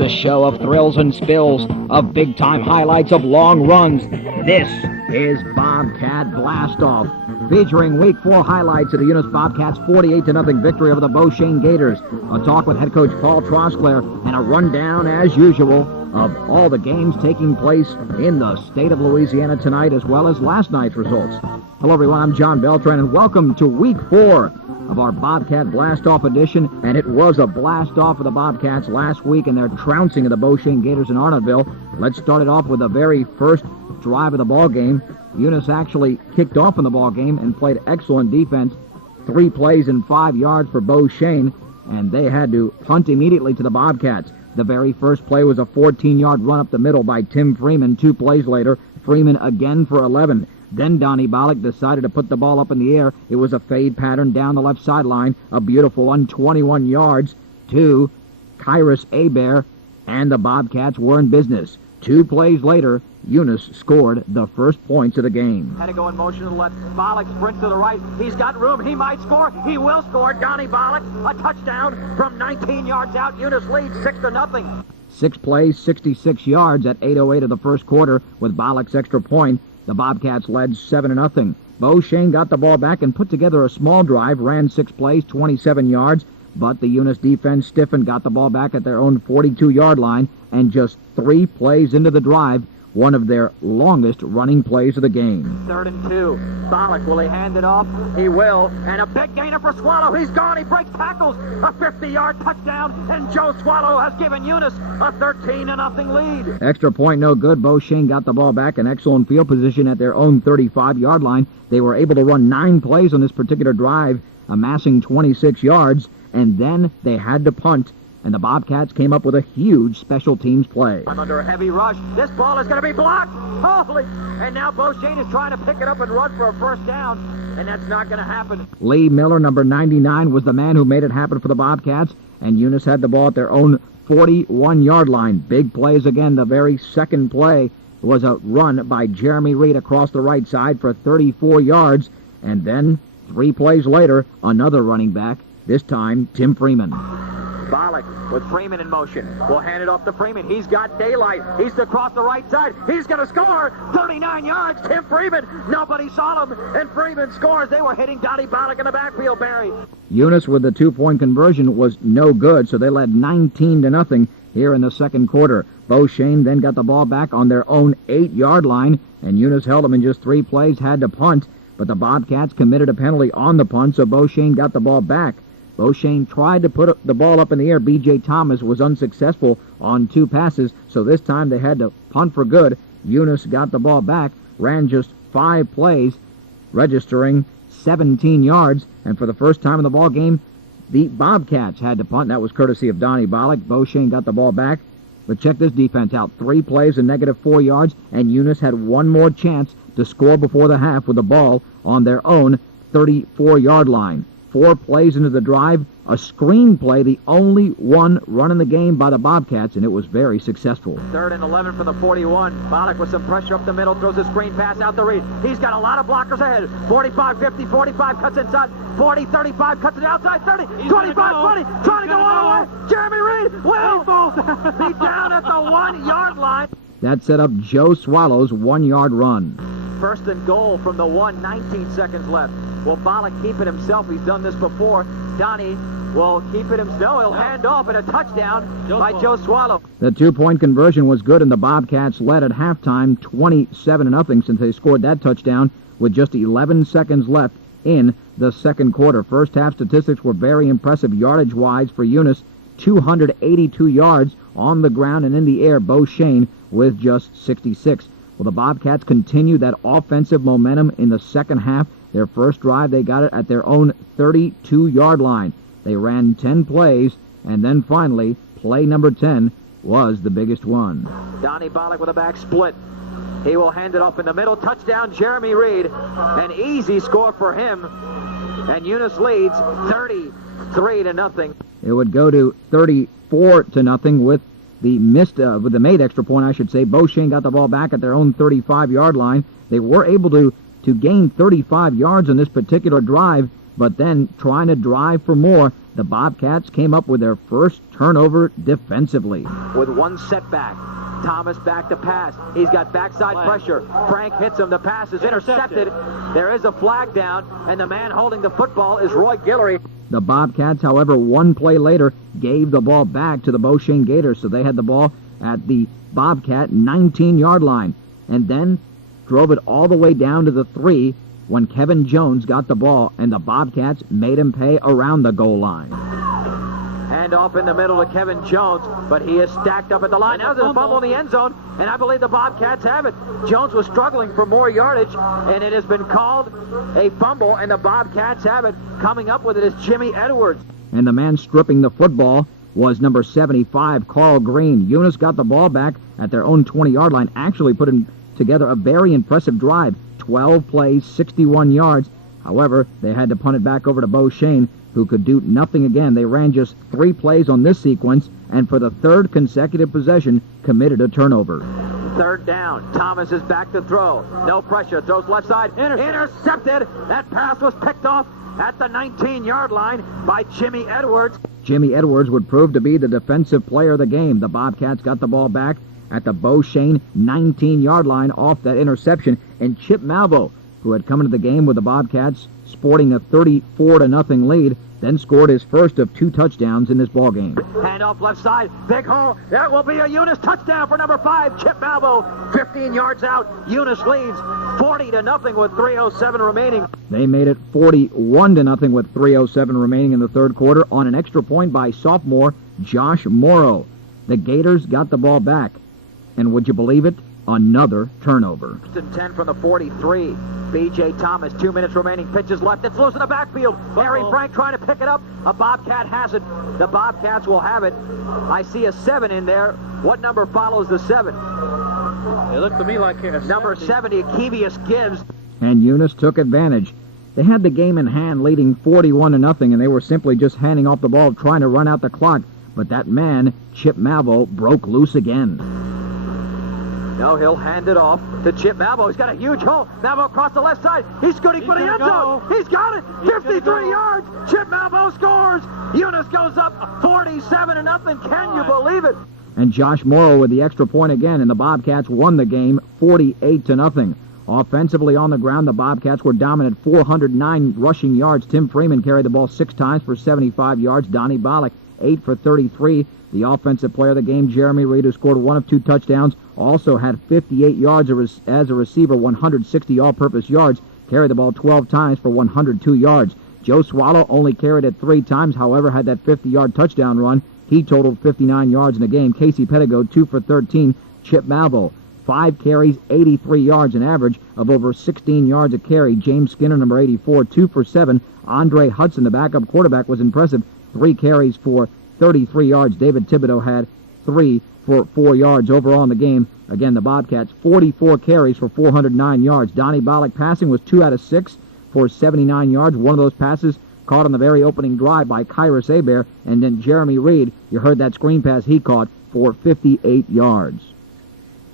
the show of thrills and spills, of big-time highlights, of long runs. This is Bobcat Blastoff, featuring Week 4 highlights of the Eunice Bobcats' 48-0 victory over the Beau Gators. A talk with head coach Paul Trosclair, and a rundown, as usual, of all the games taking place in the state of Louisiana tonight, as well as last night's results. Hello, everyone. I'm John Beltran, and welcome to Week 4 of our Bobcat Blastoff edition. And it was a blast-off for the Bobcats last week in their trouncing of the Beau Gators in Arnottville. Let's start it off with the very first drive of the ball game. Eunice actually kicked off in the ball game and played excellent defense. 3 plays and 5 yards for Beau, and they had to punt immediately to the Bobcats. The very first play was a 14-yard run up the middle by Tim Freeman. 2 plays later, Freeman again for 11. Then Donnie Bollock decided to put the ball up in the air. It was a fade pattern down the left sideline. A beautiful one, 21 yards to Kyrus Abear, and the Bobcats were in business. 2 plays later, Eunice scored the first points of the game. Had to go in motion to the left. Bollock sprints to the right. He's got room. He might score. He will score. Donnie Bollock, a touchdown from 19 yards out. Eunice leads 6-0. 6 plays, 66 yards at 8:08 of the first quarter with Bollock's extra point. The Bobcats led 7-0. Beau got the ball back and put together a small drive, ran 6 plays, 27 yards, but the Eunice defense stiffened, got the ball back at their own 42-yard line, and just 3 plays into the drive, one of their longest running plays of the game. 3rd and 2. Bollock, will he hand it off? He will. And a big gainer for Swallow. He's gone. He breaks tackles. A 50-yard touchdown. And Joe Swallow has given Eunice a 13-0 lead. Extra point no good. Beau got the ball back in excellent field position at their own 35-yard line. They were able to run 9 plays on this particular drive, amassing 26 yards, and then they had to punt. And the Bobcats came up with a huge special teams play. I'm under a heavy rush. This ball is going to be blocked. Holy! And now Beau is trying to pick it up and run for a first down, and that's not going to happen. Lee Miller, number 99, was the man who made it happen for the Bobcats, and Eunice had the ball at their own 41-yard line. Big plays again. The very second play was a run by Jeremy Reed across the right side for 34 yards, and then 3 plays later, another running back, this time Tim Freeman. Bollock with Freeman in motion. We'll hand it off to Freeman. He's got daylight. He's across the right side. He's going to score. 39 yards. Tim Freeman. Nobody saw him. And Freeman scores. They were hitting Donnie Bollock in the backfield, Barry. Eunice with the 2-point conversion was no good, so they led 19-0 here in the second quarter. Beau then got the ball back on their own 8-yard line, and Eunice held them in just 3 plays, had to punt. But the Bobcats committed a penalty on the punt, so Beau got the ball back. Beau tried to put the ball up in the air. B.J. Thomas was unsuccessful on 2 passes, so this time they had to punt for good. Eunice got the ball back, ran just 5 plays, registering 17 yards, and for the first time in the ball game, the Bobcats had to punt. That was courtesy of Donnie Bollock. Beau got the ball back, but check this defense out. 3 plays and -4 yards, and Eunice had one more chance to score before the half with the ball on their own 34-yard line. 4 plays into the drive, a screen play, the only one run in the game by the Bobcats, and it was very successful. 3rd and 11 for the 41. Bollock with some pressure up the middle, throws a screen pass out the Reed. He's got a lot of blockers ahead. 45, 50, 45, cuts inside. 40, 35, cuts it outside. 30, 25, 20, trying to go all the way. Jeremy Reed will be down at the 1-yard line. That set up Joe Swallow's 1-yard run. 1st and goal from the 1, 19 seconds left. Will Bollock keep it himself? He's done this before. Donnie will keep it himself. He'll hand off, and a touchdown by Joe Swallow. The 2-point conversion was good, and the Bobcats led at halftime 27-0 since they scored that touchdown with just 11 seconds left in the second quarter. First half statistics were very impressive yardage-wise for Eunice. 282 yards on the ground and in the air. Beau with just 66. Well, the Bobcats continued that offensive momentum in the second half. Their first drive, they got it at their own 32-yard line. They ran 10 plays, and then finally, play number 10 was the biggest one. Donnie Bollock with a back split. He will hand it off in the middle. Touchdown, Jeremy Reed. An easy score for him. And Eunice leads 33-0. It would go to 34-0 with the made extra point, I should say. Beau got the ball back at their own 35-yard line. They were able to gain 35 yards on this particular drive, but then trying to drive for more, the Bobcats came up with their first turnover defensively. With one setback, Thomas back to pass. He's got backside pressure. Frank hits him. The pass is intercepted. There is a flag down, and the man holding the football is Roy Guillory. The Bobcats, however, one play later gave the ball back to the Beau Gators, so they had the ball at the Bobcat 19-yard line, and then drove it all the way down to the 3 when Kevin Jones got the ball, and the Bobcats made him pay around the goal line. Hand off in the middle to Kevin Jones, but he is stacked up at the line. Now there's a fumble in the end zone, and I believe the Bobcats have it. Jones was struggling for more yardage, and it has been called a fumble, and the Bobcats have it. Coming up with it is Jimmy Edwards. And the man stripping the football was number 75, Carl Green. Eunice got the ball back at their own 20-yard line, actually putting together a very impressive drive. 12 plays, 61 yards. However, they had to punt it back over to Beau, who could do nothing again. They ran just 3 plays on this sequence, and for the 3rd consecutive possession, committed a turnover. 3rd down. Thomas is back to throw. No pressure. Throws left side. Intercepted. That pass was picked off at the 19-yard line by Jimmy Edwards. Jimmy Edwards would prove to be the defensive player of the game. The Bobcats got the ball back at the Beau 19-yard line off that interception, and Chip Malvo, who had come into the game with the Bobcats sporting a 34-0 lead, then scored his first of 2 touchdowns in this ball game. Hand off left side, big hole. That will be a Eunice touchdown for number 5, Chip Malvo. 15 yards out. Eunice leads 40-0 with 3:07 remaining. They made it 41-0 with 3:07 remaining in the 3rd quarter on an extra point by sophomore Josh Morrow. The Gators got the ball back, and would you believe it? Another turnover. 10 from the 43. B.J. Thomas, 2 minutes remaining. Pitches left. It's loose in the backfield. Harry Frank trying to pick it up. A Bobcat has it. The Bobcats will have it. I see a 7 in there. What number follows the 7? It looked to me like number 70, Kevius Gibbs. And Eunice took advantage. They had the game in hand, leading 41-0, and they were simply just handing off the ball, trying to run out the clock. But that man, Chip Malvo, broke loose again. No, he'll hand it off to Chip Malvo. He's got a huge hole. Malvo across the left side. He's scooting for the end zone. He's got it. 53 yards. Chip Malvo scores. Eunice goes up 47-0. Can you believe it? And Josh Morrow with the extra point again, and the Bobcats won the game 48-0. Offensively on the ground, the Bobcats were dominant, 409 rushing yards. Tim Freeman carried the ball 6 times for 75 yards. Donnie Bollock, 8 for 33. The offensive player of the game, Jeremy Reed, who scored 1 of 2 touchdowns, also had 58 yards as a receiver, 160 all-purpose yards, carried the ball 12 times for 102 yards. Joe Swallow only carried it 3 times, however, had that 50-yard touchdown run. He totaled 59 yards in the game. Casey Pettigo, 2 for 13. Chip Malvo, 5 carries, 83 yards, an average of over 16 yards a carry. James Skinner, number 84, 2 for 7. Andre Hudson, the backup quarterback, was impressive. 3 carries for 33 yards. David Thibodeau had 3 for 4 yards overall in the game. Again, the Bobcats, 44 carries for 409 yards. Donnie Bollock passing was 2 out of 6 for 79 yards. One of those passes caught on the very opening drive by Kyrus Hebert, and then Jeremy Reed, you heard that screen pass he caught for 58 yards.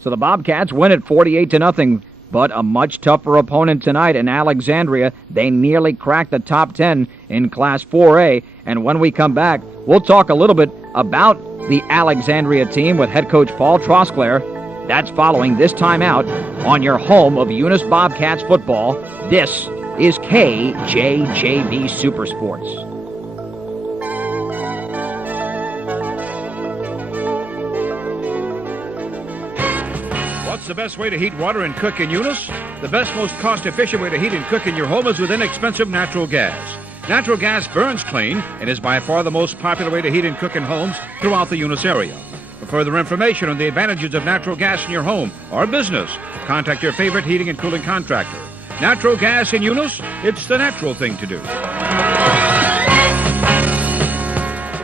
So the Bobcats win at 48-0, but a much tougher opponent tonight in Alexandria. They nearly cracked the top 10 in Class 4A, and when we come back, we'll talk a little bit about the Alexandria team with head coach Paul Trosclair. That's following this timeout on your home of Eunice Bobcats football. This is KJJB Supersports. What's the best way to heat water and cook in Eunice? The best, most cost-efficient way to heat and cook in your home is with inexpensive natural gas. Natural gas burns clean and is by far the most popular way to heat and cook in homes throughout the Eunice area. For further information on the advantages of natural gas in your home or business, contact your favorite heating and cooling contractor. Natural gas in Eunice, it's the natural thing to do.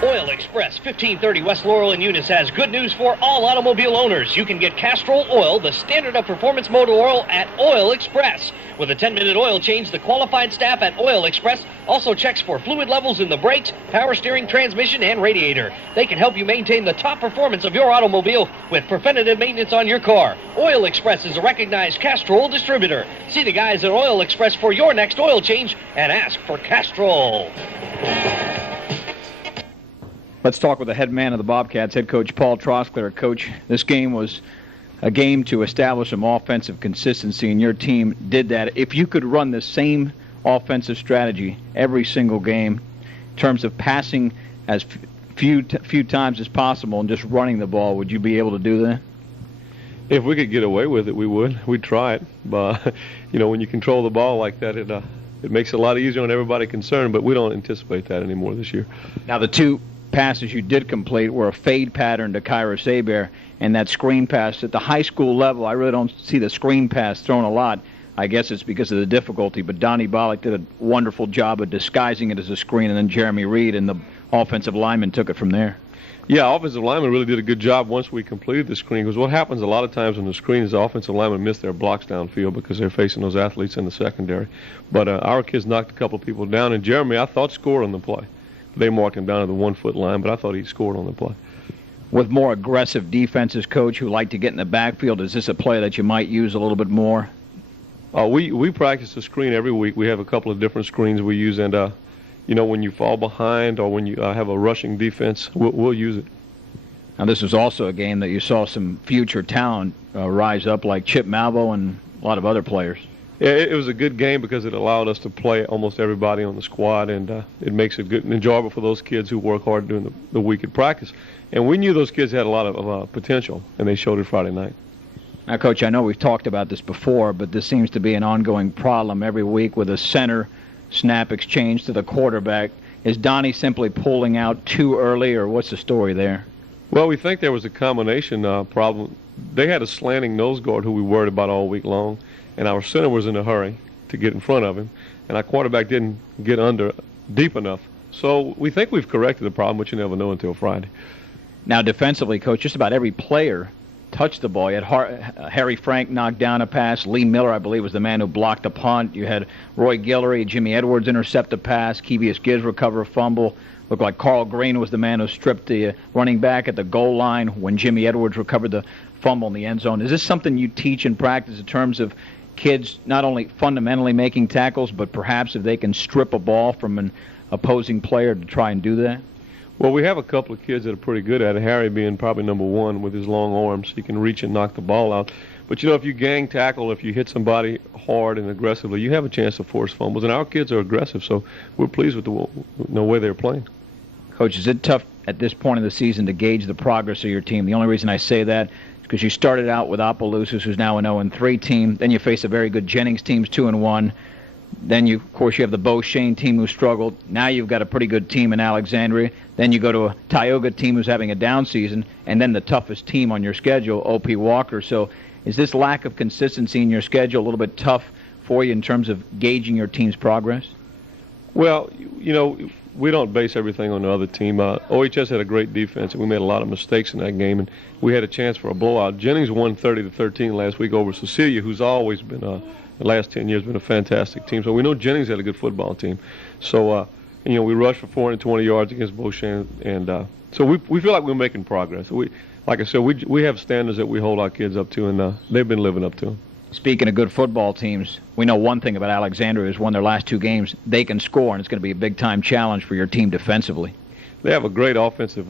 Oil Express Express, 1530 West Laurel in Eunice, has good news for all automobile owners. You can get Castrol Oil, the standard of performance motor oil, at Oil Express. With a 10-minute oil change, the qualified staff at Oil Express also checks for fluid levels in the brakes, power steering, transmission, and radiator. They can help you maintain the top performance of your automobile with preventative maintenance on your car. Oil Express is a recognized Castrol distributor. See the guys at Oil Express for your next oil change and ask for Castrol. Let's talk with the head man of the Bobcats, head coach Paul Trosclair. Coach, this game was a game to establish some offensive consistency, and your team did that. If you could run the same offensive strategy every single game in terms of passing as few times as possible and just running the ball, would you be able to do that? If we could get away with it, we would. We'd try it. But, when you control the ball like that, it makes it a lot easier on everybody concerned, but we don't anticipate that anymore this year. Now, the two passes you did complete were a fade pattern to Kyra Saber and that screen pass. At the high school level, I really don't see the screen pass thrown a lot. I guess it's because of the difficulty, but Donnie Bollock did a wonderful job of disguising it as a screen, and then Jeremy Reed and the offensive lineman took it from there. Yeah, offensive lineman really did a good job once we completed the screen, because what happens a lot of times on the screen is the offensive linemen miss their blocks downfield because they're facing those athletes in the secondary. But our kids knocked a couple of people down, and Jeremy, I thought, scored on the play. They marked him down to the 1-foot line, but I thought he scored on the play. With more aggressive defenses, Coach, who like to get in the backfield, is this a play that you might use a little bit more? We practice the screen every week. We have a couple of different screens we use, and when you fall behind or when you have a rushing defense, we'll use it. Now, this was also a game that you saw some future talent rise up, like Chip Malvo and a lot of other players. Yeah, it was a good game because it allowed us to play almost everybody on the squad, and it makes it good and enjoyable for those kids who work hard during the week at practice. And we knew those kids had a lot of potential, and they showed it Friday night. Now, Coach, I know we've talked about this before, but this seems to be an ongoing problem every week with a center snap exchange to the quarterback. Is Donnie simply pulling out too early, or what's the story there? Well, we think there was a combination problem. They had a slanting nose guard who we worried about all week long, and our center was in a hurry to get in front of him, and our quarterback didn't get under deep enough. So we think we've corrected the problem, but you never know until Friday. Now, defensively, Coach, just about every player touched the ball. You had Harry Frank knocked down a pass. Lee Miller, I believe, was the man who blocked a punt. You had Roy Guillory, Jimmy Edwards intercept a pass. Kevius Gibbs recover a fumble. Looked like Carl Green was the man who stripped the running back at the goal line when Jimmy Edwards recovered the fumble in the end zone. Is this something you teach in practice in terms of kids not only fundamentally making tackles, but perhaps if they can strip a ball from an opposing player to try and do that? Well, we have a couple of kids that are pretty good at it, Harry being probably number one with his long arms. He can reach and knock the ball out. But, if you gang tackle, if you hit somebody hard and aggressively, you have a chance to force fumbles. And our kids are aggressive, so we're pleased with the way they're playing. Coach, is it tough at this point of the season to gauge the progress of your team? The only reason I say that is because you started out with Opelousas, who's now an 0-3 team. Then you face a very good Jennings team, 2-1. Then, of course, you have the Beau Chene team who struggled. Now you've got a pretty good team in Alexandria. Then you go to a Tioga team who's having a down season. And then the toughest team on your schedule, O.P. Walker. So is this lack of consistency in your schedule a little bit tough for you in terms of gauging your team's progress? Well, we don't base everything on the other team. OHS had a great defense, and we made a lot of mistakes in that game, and we had a chance for a blowout. Jennings won 30-13 last week over Cecilia, who's always been, the last 10 years, been a fantastic team. So we know Jennings had a good football team. So, we rushed for 420 yards against Beau Chene, and so we feel like we're making progress. Like I said, we have standards that we hold our kids up to, and they've been living up to them. Speaking of good football teams, we know one thing about Alexandria is won their last two games. They can score, and it's going to be a big-time challenge for your team defensively. They have a great offensive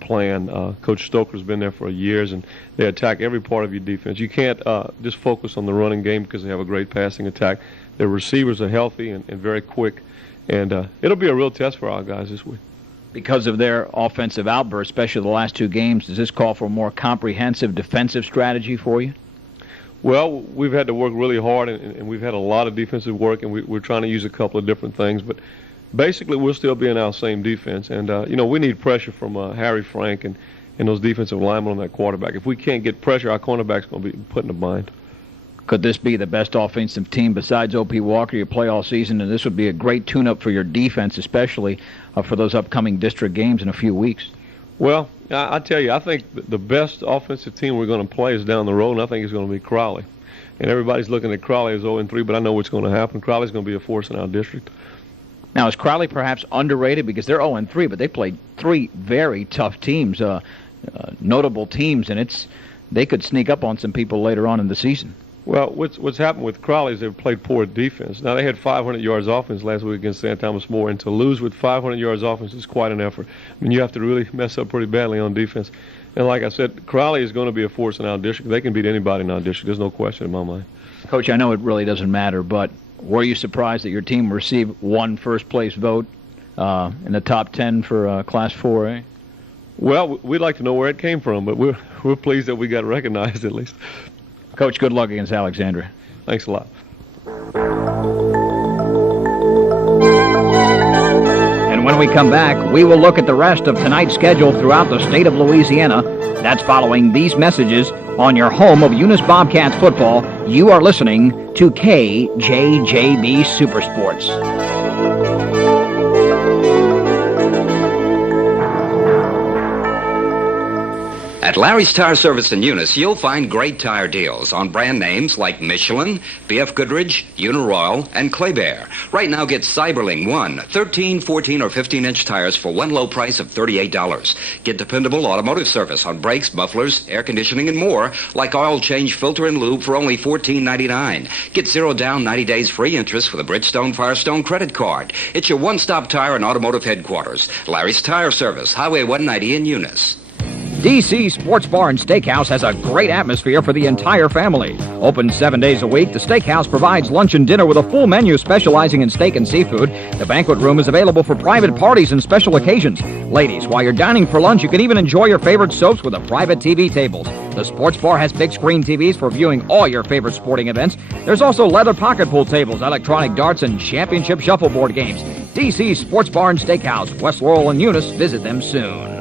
plan. Coach Stoker's been there for years, and they attack every part of your defense. You can't just focus on the running game because they have a great passing attack. Their receivers are healthy and very quick, and it'll be a real test for our guys this week. Because of their offensive outburst, especially the last two games, does this call for a more comprehensive defensive strategy for you? Well, we've had to work really hard, and we've had a lot of defensive work, and we're trying to use a couple of different things. But basically, we'll still be in our same defense. And, we need pressure from Harry Frank and those defensive linemen on that quarterback. If we can't get pressure, our cornerback's going to be put in a bind. Could this be the best offensive team besides O.P. Walker you play all season? And this would be a great tune-up for your defense, especially for those upcoming district games in a few weeks. Well, I tell you, I think the best offensive team we're going to play is down the road, and I think it's going to be Crowley. And everybody's looking at Crowley as 0-3, but I know what's going to happen. Crowley's going to be a force in our district. Now, is Crowley perhaps underrated because they're 0-3, but they played 3 very tough teams, notable teams, and they could sneak up on some people later on in the season. Well, what's happened with Crowley is they've played poor defense. Now, they had 500 yards offense last week against St. Thomas More, and to lose with 500 yards offense is quite an effort. I mean, you have to really mess up pretty badly on defense. And like I said, Crowley is going to be a force in our district. They can beat anybody in our district. There's no question in my mind. Coach, I know it really doesn't matter, but were you surprised that your team received one first-place vote in the top 10 for Class 4A? Well, we'd like to know where it came from, but we're pleased that we got recognized at least. Coach, good luck against Alexandria. Thanks a lot. And when we come back, we will look at the rest of tonight's schedule throughout the state of Louisiana. That's following these messages on your home of Eunice Bobcats football. You are listening to KJJB Supersports. At Larry's Tire Service in Eunice, you'll find great tire deals on brand names like Michelin, B.F. Goodrich, Uniroyal, and Claybear. Right now, get Cyberling 1, 13, 14, or 15-inch tires for one low price of $38. Get dependable automotive service on brakes, mufflers, air conditioning, and more, like oil change, filter, and lube for only $14.99. Get 0 down, 90 days free interest with a Bridgestone Firestone credit card. It's your one-stop tire and automotive headquarters. Larry's Tire Service, Highway 190 in Eunice. DC Sports Bar and Steakhouse has a great atmosphere for the entire family. Open 7 days a week, the steakhouse provides lunch and dinner with a full menu specializing in steak and seafood. The banquet room is available for private parties and special occasions. Ladies, while you're dining for lunch, you can even enjoy your favorite soaps with a private TV tables. The sports bar has big screen TVs for viewing all your favorite sporting events. There's also leather pocket pool tables, electronic darts, and championship shuffleboard games. DC Sports Bar and Steakhouse, West Laurel and Eunice. Visit them soon.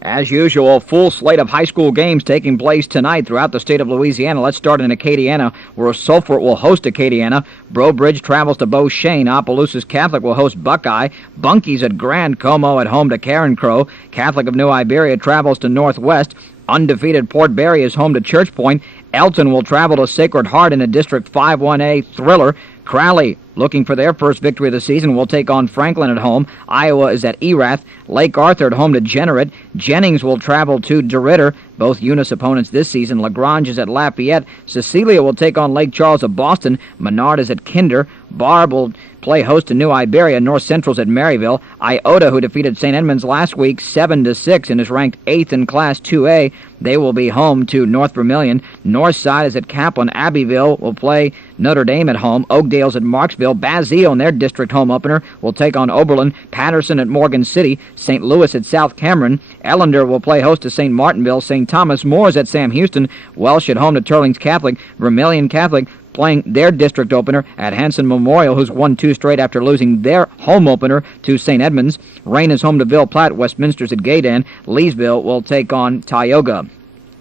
As usual, full slate of high school games taking place tonight throughout the state of Louisiana. Let's start in Acadiana, where Sulphur will host Acadiana. Breaux Bridge travels to Beau Chene. Opelousas Catholic will host Buckeye. Bunkies at Grand Como at home to Karen Crow. Catholic of New Iberia travels to Northwest. Undefeated Port Barre is home to Church Point. Elton will travel to Sacred Heart in a District 5-1A thriller. Crowley, looking for their first victory of the season, will take on Franklin at home. Iowa is at Erath. Lake Arthur at home to Jeanneret. Jennings will travel to DeRidder, both Eunice opponents this season. LaGrange is at Lafayette. Cecilia will take on Lake Charles of Boston. Menard is at Kinder. Barre will play host to New Iberia. North Central's at Maryville. Iota, who defeated St. Edmunds last week 7-6 and is ranked 8th in Class 2A, they will be home to North Vermilion. Northside is at Kaplan. Abbeville will play Notre Dame at home. Oakdale's at Marksville. Bazille in their district home opener will take on Oberlin. Patterson at Morgan City. St. Louis at South Cameron. Ellender will play host to St. Martinville. St. Thomas More is at Sam Houston. Welsh at home to Turlings Catholic. Vermilion Catholic playing their district opener at Hanson Memorial, who's won 2 straight after losing their home opener to St. Edmunds. Rain is home to Ville Platte. Westminster's at Gaydan. Leesville will take on Tioga.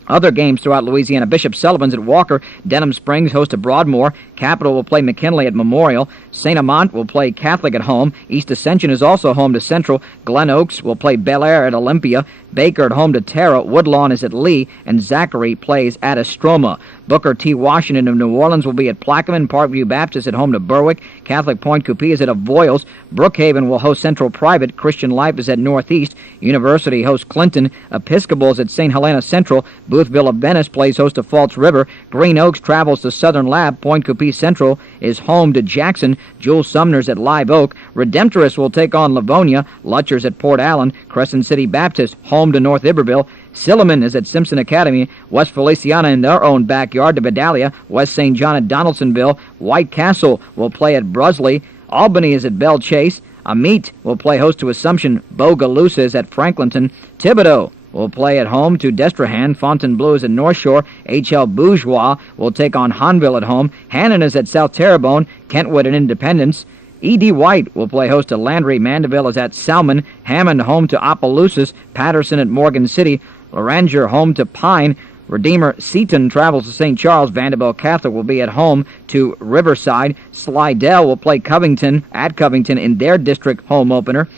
Other games throughout Louisiana: Bishop Sullivan's at Walker. Denham Springs host to Broadmoor. Capital will play McKinley at Memorial. St. Amant will play Catholic at home. East Ascension is also home to Central. Glen Oaks will play Bel Air at Olympia. Baker at home to Terra. Woodlawn is at Lee. And Zachary plays at Estroma. Booker T. Washington of New Orleans will be at Plaquemine. Parkview Baptist at home to Berwick. Catholic Point Coupee is at Avoyelles. Brookhaven will host Central Private. Christian Life is at Northeast. University hosts Clinton. Episcopal is at St. Helena Central. Boothville of Venice plays host to Falls River. Green Oaks travels to Southern Lab. Point Coupee Central is home to Jackson. Jules Sumner's at Live Oak. Redemptorist will take on Livonia. Lutcher's at Port Allen. Crescent City Baptist home to North Iberville. Silliman is at Simpson Academy. West Feliciana in their own backyard to Vidalia. West St. John at Donaldsonville. White Castle will play at Brusley. Albany is at Belle Chase. Amite will play host to Assumption. Bogalusa is at Franklinton. Thibodeau will play at home to Destrehan. Fontainebleau is at North Shore. H.L. Bourgeois will take on Hanville at home. Hannon is at South Terrebonne. Kentwood at Independence. E.D. White will play host to Landry. Mandeville is at Salmon. Hammond home to Opelousas. Patterson at Morgan City. Loranger home to Pine. Redeemer Seton travels to St. Charles. Vanderbilt Catholic will be at home to Riverside. Slidell will play Covington at Covington in their district home opener.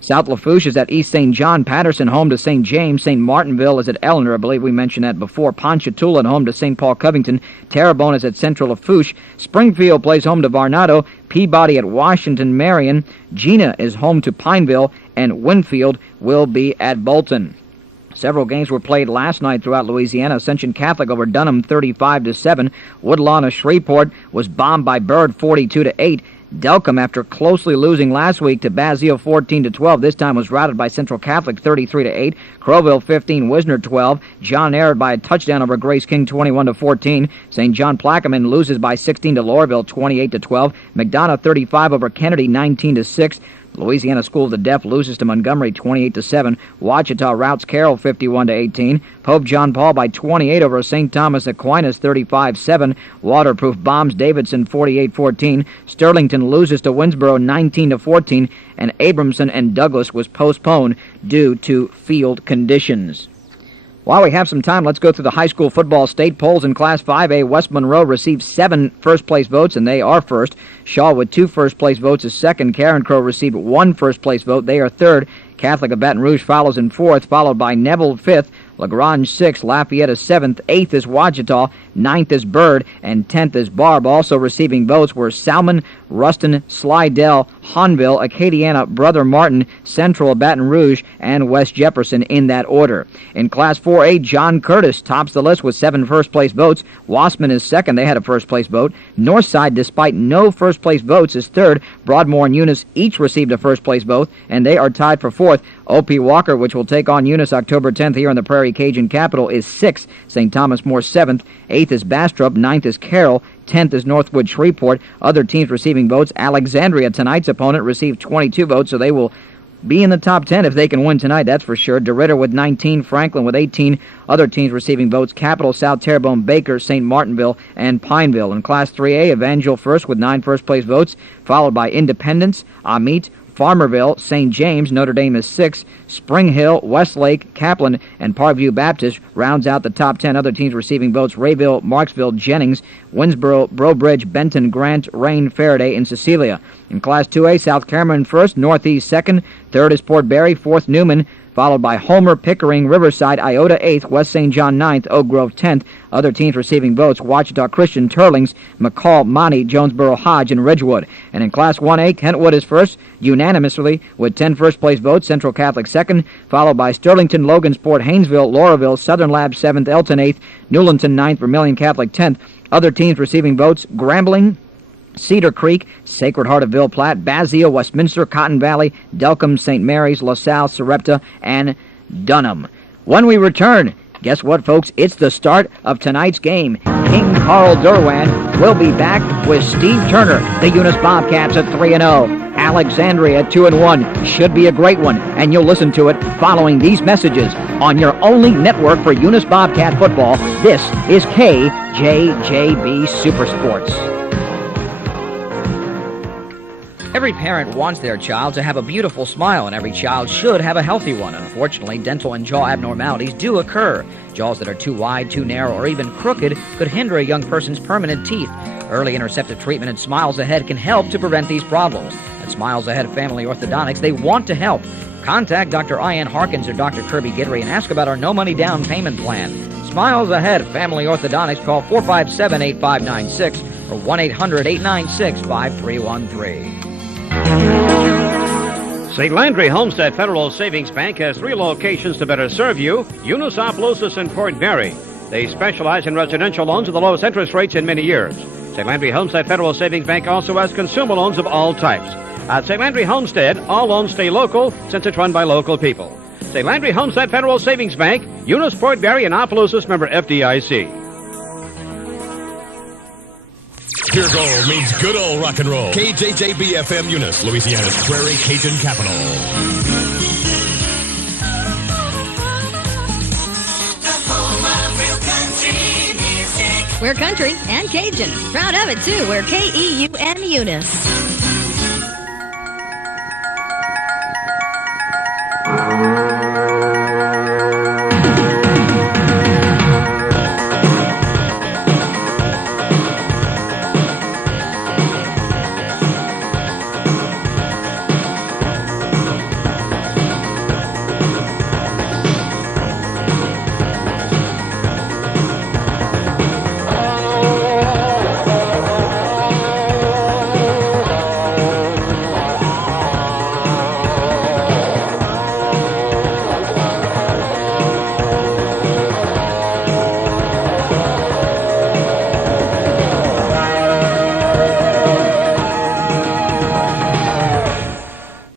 South Lafourche is at East St. John. Patterson home to St. James. St. Martinville is at Eleanor. I believe we mentioned that before. Ponchatoula at home to St. Paul Covington. Terrebonne is at Central Lafourche. Springfield plays home to Varnado. Peabody at Washington Marion. Gina is home to Pineville. And Winfield will be at Bolton. Several games were played last night throughout Louisiana. Ascension Catholic over Dunham 35-7. Woodlawn of Shreveport was bombed by Byrd 42-8. Delcom, after closely losing last week to Basile 14-12, this time was routed by Central Catholic 33-8. Crowville 15, Wisner 12. John Aird by a touchdown over Grace King 21-14. St. John Plaquemine loses by 16 to Laurelville 28-12. McDonough 35 over Kennedy 19-6. Louisiana School of the Deaf loses to Montgomery 28-7. Ouachita routs Carroll 51-18. Pope John Paul by 28 over St. Thomas Aquinas 35-7. Waterproof bombs Davidson 48-14. Sterlington loses to Winsboro 19-14. And Abramson and Douglas was postponed due to field conditions. While we have some time, let's go through the high school football state polls. In Class 5A, West Monroe received 7 first-place votes, and they are first. Shaw with 2 first-place votes is second. Karen Crow received 1 first-place vote. They are third. Catholic of Baton Rouge follows in fourth, followed by Neville 5th, LaGrange 6th, Lafayette is 7th, 8th is Ouachita, 9th is Byrd, and 10th is Barbe. Also receiving votes were Salmon, Ruston, Slidell, Hahnville, Acadiana, Brother Martin, Central of Baton Rouge, and West Jefferson in that order. In Class 4A, John Curtis tops the list with 7 first-place votes. Wassman is second. They had a first-place vote. Northside, despite no first-place votes, is third. Broadmoor and Eunice each received a first-place vote, and they are tied for fourth. O.P. Walker, which will take on Eunice October 10th here in the Prairie Cajun Capital, is 6th. St. Thomas More 7th. 8th is Bastrop. 9th is Carroll. 10th is Northwood Shreveport. Other teams receiving votes. Alexandria, tonight's opponent, received 22 votes, so they will be in the top 10 if they can win tonight, that's for sure. DeRitter with 19, Franklin with 18. Other teams receiving votes: Capital, South Terrebonne, Baker, St. Martinville, and Pineville. In Class 3A, Evangel first with 9 first-place votes, followed by Independence, Amite, Farmerville, St. James, Notre Dame is 6th. Spring Hill, Westlake, Kaplan, and Parkview Baptist rounds out the top 10. Other teams receiving votes: Rayville, Marksville, Jennings, Winsboro, Brobridge, Benton, Grant, Rain, Faraday, and Cecilia. In Class 2A, South Cameron first, Northeast second, third is Port Barry, fourth Newman, followed by Homer, Pickering, Riverside, Iota 8th, West St. John 9th, Oak Grove 10th. Other teams receiving votes: Ouachita Christian, Turlings, McCall, Monty, Jonesboro, Hodge, and Ridgewood. And in Class 1A, Kentwood is first, unanimously, with 10 first-place votes. Central Catholic second, followed by Sterlington, Logansport, Haynesville, Lauraville, Southern Lab 7th, Elton 8th, Newlanton 9th, Vermilion Catholic 10th. Other teams receiving votes: Grambling, Cedar Creek, Sacred Heart of Ville Platte, Basile, Westminster, Cotton Valley, Delcom, St. Mary's, LaSalle, Sarepta, and Dunham. When we return, guess what, folks? It's the start of tonight's game. King Carl Derwan will be back with Steve Turner. The Eunice Bobcats at 3-0. Alexandria at 2-1. Should be a great one, and you'll listen to it following these messages on your only network for Eunice Bobcat football. This is KJJB Supersports. Every parent wants their child to have a beautiful smile, and every child should have a healthy one. Unfortunately, dental and jaw abnormalities do occur. Jaws that are too wide, too narrow, or even crooked could hinder a young person's permanent teeth. Early interceptive treatment at Smiles Ahead can help to prevent these problems. At Smiles Ahead Family Orthodontics, they want to help. Contact Dr. Ian Harkins or Dr. Kirby Guidry and ask about our no-money down payment plan. Smiles Ahead Family Orthodontics. Call 457-8596 or 1-800-896-5313. St. Landry Homestead Federal Savings Bank has 3 locations to better serve you: Eunice-Alexandria and Port Barre. They specialize in residential loans with the lowest interest rates in many years. St. Landry Homestead Federal Savings Bank also has consumer loans of all types. At St. Landry Homestead, all loans stay local since it's run by local people. St. Landry Homestead Federal Savings Bank, Eunice, Port Barre, and Opelousas, member FDIC. Pure gold means good old rock and roll. KJJB FM Eunice, Louisiana's Prairie Cajun capital. The home of real country music. We're country and Cajun. Proud of it, too. We're KEUN Eunice.